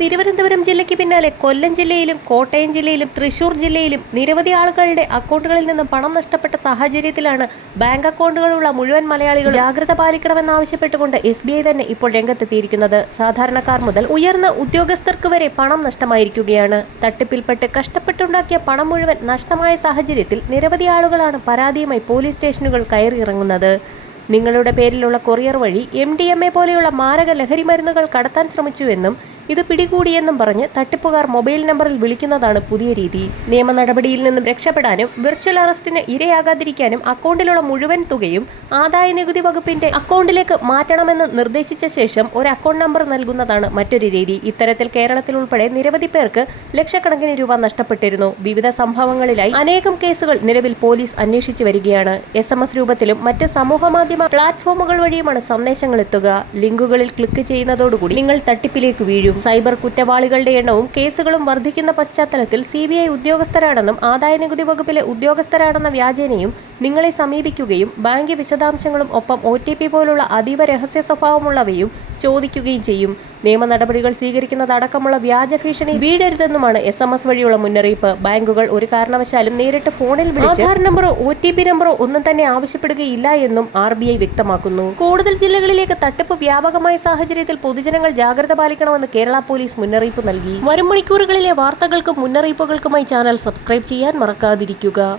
തിരുവനന്തപുരം ജില്ലയ്ക്ക് പിന്നാലെ കൊല്ലം ജില്ലയിലും കോട്ടയം ജില്ലയിലും തൃശൂർ ജില്ലയിലും നിരവധി ആളുകളുടെ അക്കൗണ്ടുകളിൽ നിന്നും പണം നഷ്ടപ്പെട്ട സാഹചര്യത്തിലാണ് ബാങ്ക് അക്കൗണ്ടുകളുള്ള മുഴുവൻ മലയാളികൾ ജാഗ്രത പാലിക്കണമെന്നാവശ്യപ്പെട്ടുകൊണ്ട് എസ് ബി ഐ തന്നെ ഇപ്പോൾ രംഗത്തെത്തിയിരിക്കുന്നത്. സാധാരണക്കാർ മുതൽ ഉയർന്ന ഉദ്യോഗസ്ഥർക്ക് വരെ പണം നഷ്ടമായിരിക്കുകയാണ്. തട്ടിപ്പിൽപ്പെട്ട് കഷ്ടപ്പെട്ടുണ്ടാക്കിയ പണം മുഴുവൻ നഷ്ടമായ സാഹചര്യത്തിൽ നിരവധി ആളുകളാണ് പരാതിയുമായി പോലീസ് സ്റ്റേഷനുകൾ കയറിയിറങ്ങുന്നത് നിങ്ങളുടെ പേരിലുള്ള കൊറിയർ വഴി എം ഡി എം എ പോലെയുള്ള മാരക ലഹരി മരുന്നുകൾ കടത്താൻ ശ്രമിച്ചുവെന്നും ഇത് പിടികൂടിയെന്നും പറഞ്ഞ് തട്ടിപ്പുകാർ മൊബൈൽ നമ്പറിൽ വിളിക്കുന്നതാണ് പുതിയ രീതി. നിയമ നടപടിയിൽ നിന്നും രക്ഷപ്പെടാനും വിർച്വൽ അറസ്റ്റിന് ഇരയാകാതിരിക്കാനും അക്കൗണ്ടിലുള്ള മുഴുവൻ തുകയും ആദായ നികുതി വകുപ്പിന്റെ അക്കൗണ്ടിലേക്ക് മാറ്റണമെന്ന് നിർദ്ദേശിച്ച ശേഷം ഒരു അക്കൗണ്ട് നമ്പർ നൽകുന്നതാണ് മറ്റൊരു രീതി. ഇത്തരത്തിൽ കേരളത്തിൽ ഉൾപ്പെടെ നിരവധി പേർക്ക് ലക്ഷക്കണക്കിന് രൂപ നഷ്ടപ്പെട്ടിരുന്നു. വിവിധ സംഭവങ്ങളിലായി അനേകം കേസുകൾ നിലവിൽ പോലീസ് അന്വേഷിച്ചു വരികയാണ്. എസ് എം എസ് രൂപത്തിലും മറ്റ് സമൂഹമാധ്യമ പ്ലാറ്റ്ഫോമുകൾ വഴിയുമാണ് സന്ദേശങ്ങൾ എത്തുക. ലിങ്കുകളിൽ ക്ലിക്ക് ചെയ്യുന്നതോടുകൂടി നിങ്ങൾ തട്ടിപ്പിലേക്ക് വീഴും. സൈബർ കുറ്റവാളികളുടെ എണ്ണവും കേസുകളും വർദ്ധിക്കുന്ന പശ്ചാത്തലത്തിൽ സി ഉദ്യോഗസ്ഥരാണെന്നും ആദായ നികുതി വകുപ്പിലെ ഉദ്യോഗസ്ഥരാണെന്ന വ്യാജേനയും നിങ്ങളെ സമീപിക്കുകയും ബാങ്ക് വിശദാംശങ്ങളും ഒപ്പം ഒ ടി പി പോലുള്ള അതീവ രഹസ്യ സ്വഭാവമുള്ളവയും ചോദിക്കുകയും ചെയ്യും. നിയമ നടപടികൾ സ്വീകരിക്കുന്നതടക്കമുള്ള വ്യാജ ഭീഷണി വീടരുതെന്നുമാണ് എസ് എം എസ് വഴിയുള്ള മുന്നറിയിപ്പ്. ബാങ്കുകൾ ഒരു കാരണവശാലും നേരിട്ട് ഫോണിൽ വിളിച്ച് ആധാർ നമ്പറോ ഒ ടി പി നമ്പറോ ഒന്നും തന്നെ ആവശ്യപ്പെടുകയില്ല എന്നും ആർ ബി ഐ വ്യക്തമാക്കുന്നു. കൂടുതൽ ജില്ലകളിലേക്ക് തട്ടിപ്പ് വ്യാപകമായ സാഹചര്യത്തിൽ പൊതുജനങ്ങൾ ജാഗ്രത പാലിക്കണമെന്ന് കേരള പോലീസ് മുന്നറിയിപ്പ് നൽകി. വരും മണിക്കൂറുകളിലെ വാർത്തകൾക്കും മുന്നറിയിപ്പുകൾക്കുമായി ചാനൽ സബ്സ്ക്രൈബ് ചെയ്യാൻ മറക്കാതിരിക്കുക.